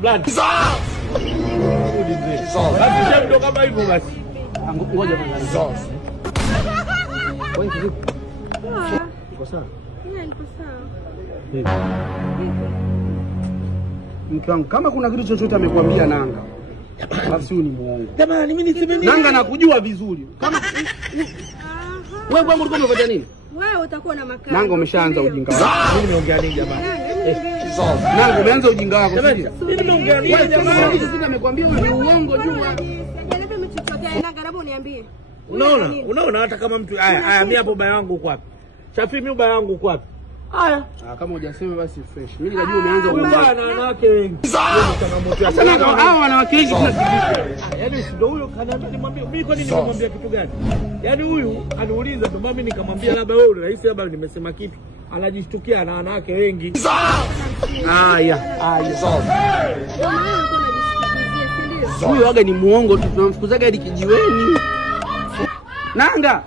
Blood. Basi shemdo kama hivyo basi. Ngoja kwanza. Wewe vipi? Uko sawa? Niko sawa. Mke wangu, kama kuna kitu chochote amekwambia Nanga, basi huyu ni muongo. Jamani mimi niseme nini? Nanga nakujua vizuri. Kama wewe kwangu ulikuwa umefanya nini? Wewe utakuwa na makao. Nanga umeshaanza ujinga wako. Mimi nimeongea nini jamani? Nanga umeanza ujinga wako. Jamani, mimi nimeongea nini jamani? Sisi amekwambia wewe ni uongo jua. Sijaleta mchochote Nanga, labda uniambie. Unaona hata kama mtu haya mimi hapo baya wangu uko wapi? Shafi mimi baya wangu uko wapi? Haya. Kama hujasema basi fresh. Mimi nikajua umeanza kuongea na wanawake wengi. Sasa Nanga hao wanawake wengi tunasikia. Yaani ndio huyo kanaambia nimwambie mimi kwa nini nimemwambia kitu gani? Yaani huyu aniuliza ndio mimi nikamwambia labda wewe ni rais labda nimesema kitu. Anajishtukia na wanawake wengi. Haya. Ndio. Huyu waga ni muongo tu, tunamfukuzaga hadi kijiweni. Nanga.